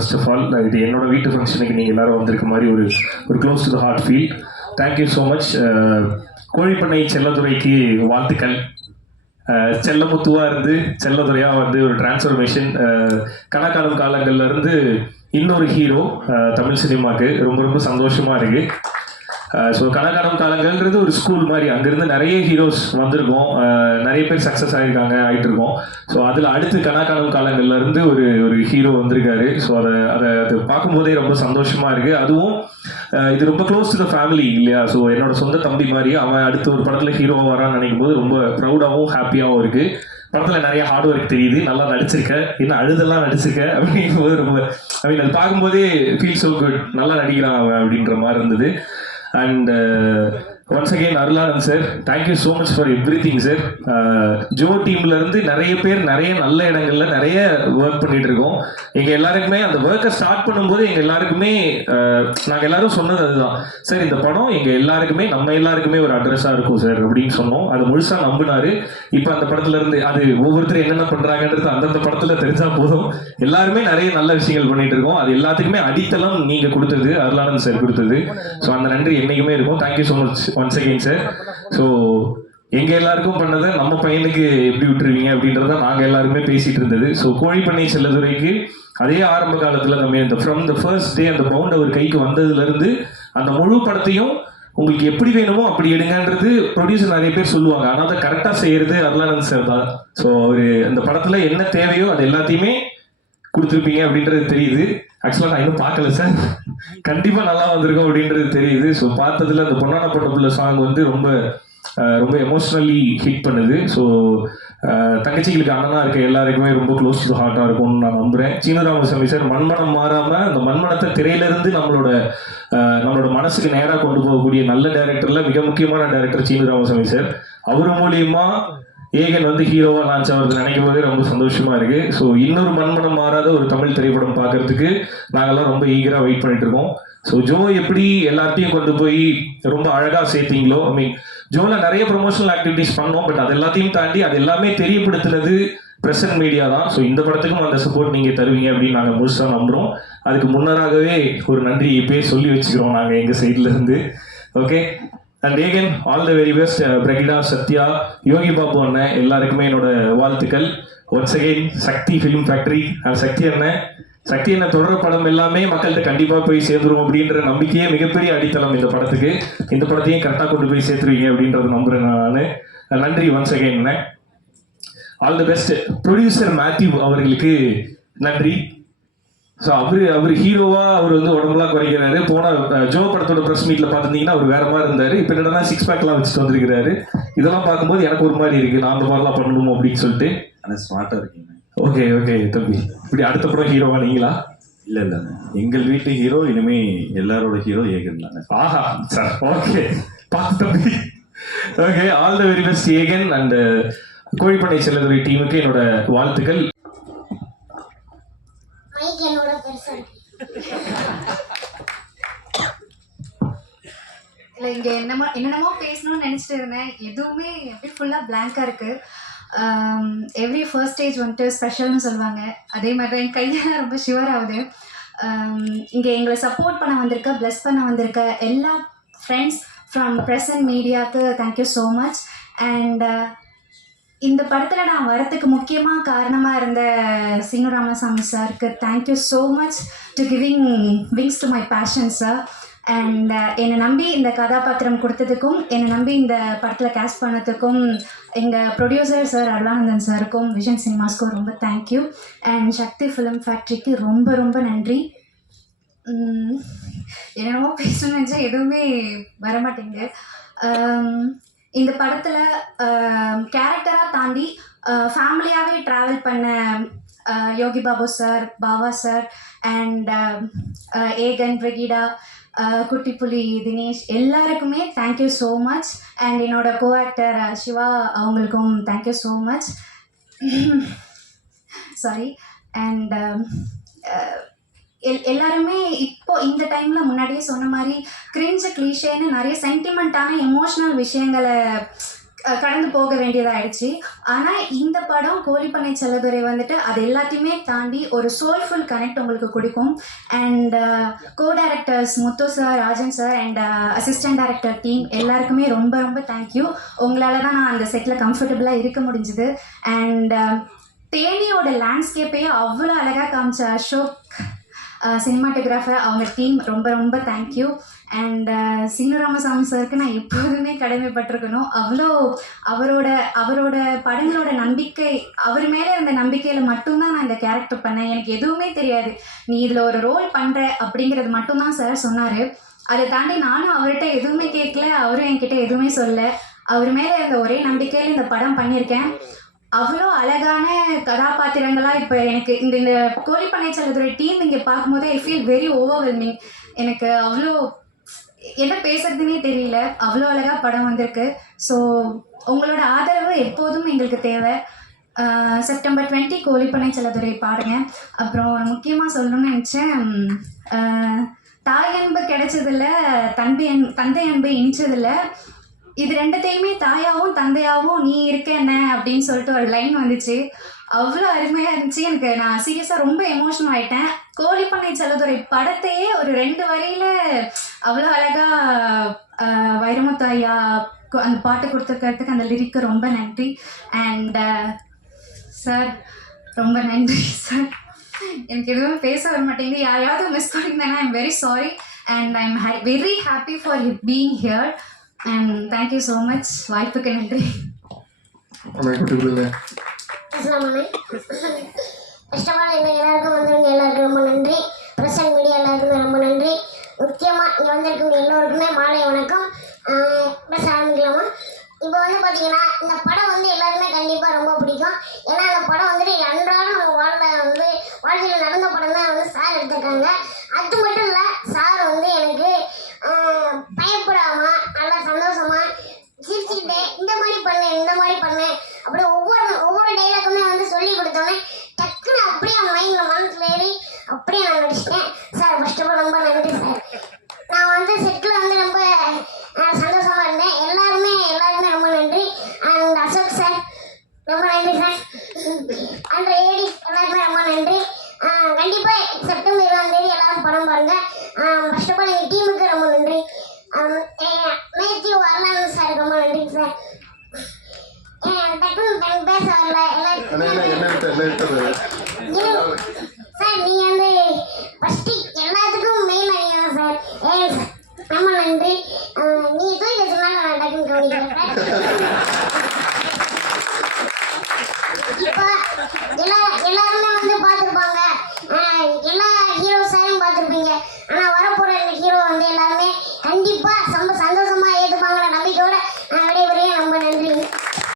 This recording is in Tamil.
ஃபர்ஸ்ட் ஆஃப் ஆல் இது என்னோட வீட்டு ஃபங்க்ஷனுக்கு நீங்கள் எல்லாரும் வந்திருக்க மாதிரி ஒரு ஒரு close to the heart feel thank you so much Kozhipannai செல்லதுரைக்கு வாழ்த்துக்கள். Uh, செல்லமுத்துவாக இருந்து செல்லதுரையா வந்து ஒரு டிரான்ஸ்ஃபர்மேஷன் uh, கணக்காலம் காலங்கள்ல இருந்து இன்னொரு ஹீரோ uh, தமிழ் சினிமாவுக்கு ரொம்ப ரொம்ப சந்தோஷமாக இருக்குது ஸோ கணக்காலம் காலங்கள்ன்றது ஒரு ஸ்கூல் மாதிரி. அங்கேருந்து நிறைய ஹீரோஸ் வந்திருக்கோம். நிறைய பேர் சக்ஸஸ் ஆகிருக்காங்க ஆகிட்டு இருக்கோம் ஸோ அதில் அடுத்து கணக்காலம் காலங்கள்ல இருந்து ஒரு ஒரு ஹீரோ வந்திருக்காரு. ஸோ அதை அதை அது பார்க்கும்போதே ரொம்ப சந்தோஷமா இருக்கு. அதுவும் இது ரொம்ப க்ளோஸ் டு த ஃபேமிலி இல்லையா? ஸோ என்னோட சொந்த தம்பி மாதிரி அவன் அடுத்து ஒரு படத்தில் ஹீரோவாக வரான்னு நினைக்கும் போது ரொம்ப ப்ரௌடாகவும் ஹாப்பியாகவும் இருக்கு. படத்தில் நிறைய ஹார்ட் ஒர்க் தெரியுது. நல்லா நடிச்சிருக்க. இன்னும் அழுதெல்லாம் நடிச்சிருக்க? அப்படிங்கும்போது ரொம்ப ஐ மீன் அது பார்க்கும்போதே ஃபீல் ஸோ குட் நல்லா நடிக்கிறான் அவன் அப்படின்ற மாதிரி இருந்தது. And once again Arulalan sir thank you so much for everything sir Joe டீம்ல இருந்து நிறைய பேர் நிறைய நல்ல இடங்கள்ல நிறைய ஒர்க் பண்ணிட்டு இருக்கோம். எங்க எல்லாருக்குமே அந்த ஒர்க்கை ஸ்டார்ட் பண்ணும்போது எங்க எல்லாருக்குமே நாங்கள் நாங்க எல்லாரும் சொன்னது அதுதான். சார் இந்த படம் எங்க எல்லாருக்குமே நம்ம எல்லாருக்குமே ஒரு அட்ரஸா இருக்கும் சார் அப்படின்னு சொன்னோம். அதை முழுசா நம்பினாரு. இப்போ அந்த படத்துல இருந்து அது ஒவ்வொருத்தரும் என்னென்ன பண்றாங்கன்றது அந்தந்த படத்துல தெரிஞ்சா போதும். எல்லாருமே நிறைய நல்ல விஷயங்கள் பண்ணிட்டு இருக்கோம். அது எல்லாத்துக்குமே அடித்தளம் நீங்க கொடுத்தது அருளானந்த் சார் கொடுத்தது. ஸோ அந்த நன்றி என்னைக்குமே இருக்கும். Thank you so much once again sir so எங்க எல்லாருக்கும் பண்ணதை நம்ம பையனுக்கு எப்படி விட்டுருவீங்க அப்படின்றத நாங்க எல்லாருமே பேசிட்டு இருந்தது. ஸோ கோழிப்பண்ணை செல்லதுரைக்கு அதே ஆரம்ப காலத்துல நம்ம இந்த ஃப்ரம் த ஃபர்ஸ்ட் டே அந்த பவுண்ட் அவர் கைக்கு வந்ததுல இருந்து அந்த முழு படத்தையும் உங்களுக்கு எப்படி வேணுமோ அப்படி எடுங்கன்றது ப்ரொடியூசர் நிறைய பேர் சொல்லுவாங்க. ஆனால் அதை கரெக்டாக செய்யறது அருளானந்த் சார் தான். ஸோ அவர் அந்த படத்துல என்ன தேவையோ அது எல்லாத்தையுமே கொடுத்துருப்பீங்க அப்படின்றது தெரியுது. ஆக்சுவலாக நான் இன்னும் பார்க்கல சார் கண்டிப்பாக நல்லா வந்திருக்கோம் அப்படின்றது தெரியுது. ஸோ பார்த்ததுல அந்த பொன்னான பொட்டப்புள்ள சாங் வந்து ரொம்ப ரொம்ப எமோஷ்னலி ஹிட் பண்ணுது. ஸோ தங்கச்சிகளுக்கு அண்ணனாக இருக்க எல்லாருக்குமே ரொம்ப க்ளோஸ் டு ஹார்ட்டாக இருக்கும்னு நான் நம்புறேன். சீனராமசாமி சார் மண்மனம் மாறாமல் அந்த மண்மனத்தை திரையிலேருந்து நம்மளோட நம்மளோட மனசுக்கு நேராக கொண்டு போகக்கூடிய நல்ல டேரக்டரில் மிக முக்கியமான டேரக்டர் சீனராமசாமி சார் அவர் மூலியமாக ஏகன் வந்து ஹீரோவா லான்ச் ஆகிறது நினைக்கும் போதே ரொம்ப சந்தோஷமா இருக்கு. ஸோ இன்னொரு மண்மனம் மாறாத ஒரு தமிழ் திரைப்படம் பார்க்கறதுக்கு நாங்கெல்லாம் ரொம்ப ஈகரா வெயிட் பண்ணிட்டு இருக்கோம். ஸோ ஜோ எப்படி எல்லாத்தையும் கொண்டு போய் ரொம்ப அழகா சேர்த்தீங்களோ? ஐ மீன் ஜோல நிறைய ப்ரொமோஷனல் ஆக்டிவிட்டிஸ் பண்ணோம் பட் அது எல்லாத்தையும் தாண்டி அது எல்லாமே தெரியப்படுத்துனது பிரசன்ட் மீடியா தான். ஸோ இந்த படத்துக்கும் அந்த சப்போர்ட் நீங்க தருவீங்க அப்படின்னு நாங்கள் முழுசா நம்புறோம். அதுக்கு முன்னராகவே ஒரு நன்றி இப்பயே சொல்லி வச்சுக்கிறோம் நாங்கள் எங்க சைட்ல இருந்து. Okay and Egan all the very best Brigida Sathya Yogi Babu அண்ணன் எல்லாருக்குமே என்னோட வாழ்த்துக்கள். Once again Sakthi film factory Sakthi அண்ணன் சக்தி அண்ணன் தொடர படம் எல்லாமே மக்கள்கிட்ட கண்டிப்பாக போய் சேர்ந்துரும் அப்படின்ற நம்பிக்கையே மிகப்பெரிய அடித்தளம் இந்த படத்துக்கு. இந்த படத்தையும் கரெக்டாக கொண்டு போய் சேர்த்துருவீங்க அப்படின்றத நம்புறேன் நான். நன்றி ஒன்ஸ் அகெயின் அண்ணன் all the best producer Mathew அவர்களுக்கு நன்றி. ஸோ அவரு அவர் ஹீரோவா அவர் வந்து உடம்புலாம் குறைக்கிறாரு. போன ஜோ படத்தோட ப்ரெஸ் மீட்ல பார்த்துருந்தீங்கன்னா அவர் வேற மாதிரி இருந்தாரு. இப்போ என்னன்னா சிக்ஸ் பேக்லாம் வச்சுட்டு வந்திருக்கிறாரு. இதெல்லாம் பார்க்கும்போது எனக்கு ஒரு மாதிரி இருக்கு. நான் அந்த மாதிரிலாம் பண்ணணுமோ அப்படின்னு சொல்லிட்டு. ஆனால் ஸ்மார்ட்டாக இருக்கீங்க. ஓகே ஓகே தம்பி. இப்படி அடுத்த படம் ஹீரோவா நீங்களா? இல்லை இல்லை எங்கள் வீட்டு ஹீரோ இனிமே எல்லாரோட ஹீரோ ஏகன் தானே. ஆஹா சார் ஓகே தம்பி. Okay all the very best Egan. And Kozhipannai Chelladurai டீமுக்கு என்னோட வாழ்த்துக்கள். என்னோட பெருசா இல்லை இங்கே என்னமோ என்னென்னமோ பேசணும்னு நினச்சிட்டு இருந்தேன். எதுவுமே அப்படியே ஃபுல்லாக பிளாங்காக இருக்குது எவ்ரி ஃபர்ஸ்ட் ஸ்டேஜ் வந்துட்டு ஸ்பெஷல்னு சொல்லுவாங்க. அதே மாதிரி தான் என் கையெல்லாம் ரொம்ப ஷிவர் ஆகுது. இங்கே எங்களை சப்போர்ட் பண்ண வந்திருக்க ப்ளஸ் பண்ண வந்திருக்க எல்லா ஃப்ரெண்ட்ஸ் ஃப்ரம் ப்ரெசன்ட் மீடியாவுக்கு thank you so much and இந்த படத்தில் நான் வரத்துக்கு முக்கியமாக காரணமாக இருந்த சீனு ராமசாமி சாருக்கு thank you so much to giving wings to my passion sir and என்னை நம்பி இந்த கதாபாத்திரம் கொடுத்ததுக்கும் என்னை நம்பி இந்த படத்தில் கேஸ்ட் பண்ணதுக்கும் எங்கள் ப்ரொடியூசர் சார் அருளானந்தன் சாருக்கும் விஷன் சினிமாஸ்க்கும் ரொம்ப தேங்க்யூ அண்ட் சக்தி ஃபிலிம் ஃபேக்ட்ரிக்கு ரொம்ப ரொம்ப நன்றி. என்னமோ என்னென்னமோ பேசணும்னு நினச்சா எதுவுமே வரமாட்டேங்குது. Um, இந்த படத்தில் கேரக்டராக தாண்டி ஃபேமிலியாகவே ட்ராவல் பண்ண Yogi Babu sir Bava sir and Egan Brigida Kuttipuli Dinesh எல்லாருக்குமே தேங்க்யூ ஸோ மச் அண்ட் என்னோட கோ ஆக்டர் சிவா அவங்களுக்கும் thank you so much sorry and L எல்லாருமே இப்போ இந்த டைமில் முன்னாடியே சொன்ன மாதிரி கிரிஞ்ச கிளீஷேன்னு நிறைய சென்டிமெண்ட்டான எமோஷ்னல் விஷயங்களை கடந்து போக வேண்டியதாயிடுச்சு. ஆனால் இந்த படம் கோழிப்பண்ணை செல்லதுரை வந்துட்டு அது எல்லாத்தையுமே தாண்டி ஒரு சோல்ஃபுல் கனெக்ட் உங்களுக்கு கொடுக்கும். And co directors Muthu sir Rajan sir and assistant director team எல்லாருக்குமே ரொம்ப ரொம்ப தேங்க்யூ உங்களால் தான் நான் அந்த செட்டில் கம்ஃபர்டபுளாக இருக்க முடிஞ்சுது. அண்ட் தேனியோட லேண்ட்ஸ்கேப்பையே அவ்வளோ அழகாக காமிச்ச அசோக். சினிமாட்டோகிராஃபர் அவங்க டீம் ரொம்ப ரொம்ப தேங்க்யூ அண்ட் சீனு ராமசாமி சாருக்கு நான் எப்போதுமே கடமைப்பட்டிருக்கணும். அவ்வளோ அவரோட அவரோட படங்களோட நம்பிக்கை அவர் மேலே இருந்த நம்பிக்கையில் மட்டும்தான் நான் இந்த கேரக்டர் பண்ணேன். எனக்கு எதுவுமே தெரியாது. நீ இதில் ஒரு ரோல் பண்ணுற அப்படிங்கிறது மட்டும்தான் சார் சொன்னார். அதை தாண்டி நானும் அவர்கிட்ட எதுவுமே கேட்கல. அவரும் என்கிட்ட எதுவுமே சொல்ல அவர் மேலே இருந்த ஒரே நம்பிக்கையில் இந்த படம் பண்ணியிருக்கேன். அவ்வளோ அழகான கதாபாத்திரங்களாக இப்போ எனக்கு இந்த இந்த கோழி செல்லதுரை டீம் இங்கே பார்க்கும்போது ஐ ஃபீல் வெரி ஓவர்வெல்மிங் எனக்கு அவ்வளோ என்ன பேசுறதுன்னே தெரியல. அவ்வளோ அழகாக படம் வந்திருக்கு. ஸோ உங்களோட ஆதரவு எப்போதும் எங்களுக்கு தேவை. செப்டம்பர் டுவெண்ட்டி கோழிப்பண்ணை செல்லதுரை பாருங்க அப்புறம் முக்கியமாக சொல்லணும்னு நினச்சேன் தாய் அன்பு கிடைச்சதில்ல தன்பி அன் தந்தை அன்பு இனிச்சதில்ல இது ரெண்டுத்தையுமே தாயாவும் தந்தையாவும் நீ இருக்க என்ன? அப்படின்னு சொல்லிட்டு ஒரு லைன் வந்துச்சு. அவ்வளோ அருமையாக இருந்துச்சு. எனக்கு நான் சீரியஸாக ரொம்ப எமோஷனல் ஆயிட்டேன். கோழிப்பண்ணை செல்லதுரை படத்தையே ஒரு ரெண்டு வரியில அவ்வளோ அழகாக வைரமுத்து ஐயா அந்த பாட்டு கொடுத்துருக்கிறதுக்கு அந்த லிரிக்கு ரொம்ப நன்றி. அண்ட் சார் ரொம்ப நன்றி சார் எனக்கு எதுவும் பேச வர மாட்டேங்குது. யாரையாவது miss பண்ணியிருந்தேன்னா I'm very sorry and I am very happy for being here and thank you so much வாய்ப்புக்கு நன்றி. கஷ்டமான எங்கள் எல்லாருக்கும் வந்தவங்க எல்லாருக்கும் ரொம்ப நன்றி. பிரசன் மீடியா எல்லாருக்குமே ரொம்ப நன்றி. முக்கியமாக இங்கே வந்திருக்கவங்க எல்லோருக்குமே மாலை வணக்கம். ஆஹ் பேச ஆரம்பிக்கலாமா இப்போ வந்து பார்த்தீங்கன்னா இந்த படம் வந்து எல்லாருமே கண்டிப்பாக ரொம்ப பிடிக்கும். ஏன்னா அந்த படம் வந்துட்டு அன்றாடம் நம்ம வாழ்ல வந்து வாழ்க்கையில் நடந்த படம் தான் வந்து சார் எடுத்திருக்காங்க அது மட்டும் இல்லை சார் வந்து எனக்கு ஆஹ் பயப்படாமல் நல்லா சந்தோஷமா சிரிச்சுக்கிட்டே இந்த மாதிரி பண்ணு இந்த அப்படி ஒவ்வொரு ஒவ்வொரு டைலாக்குமே வந்து சொல்லி கொடுத்தோன்னே டக்குன்னு அப்படியே மைண்ட்ல மனசுல ஏறி அப்படியே நான் நடிச்சிட்டேன். சார் ஃபர்ஸ்ட் ஆஃப் ஆல் ரொம்ப நன்றி சார். நான் வந்து செட்டில் வந்து ரொம்ப சந்தோஷமா இருந்தேன். எல்லாருமே எல்லாருமே ரொம்ப நன்றி. அண்ட் அசோக் சார் ரொம்ப நன்றி சார். அந்த 那那个那个那个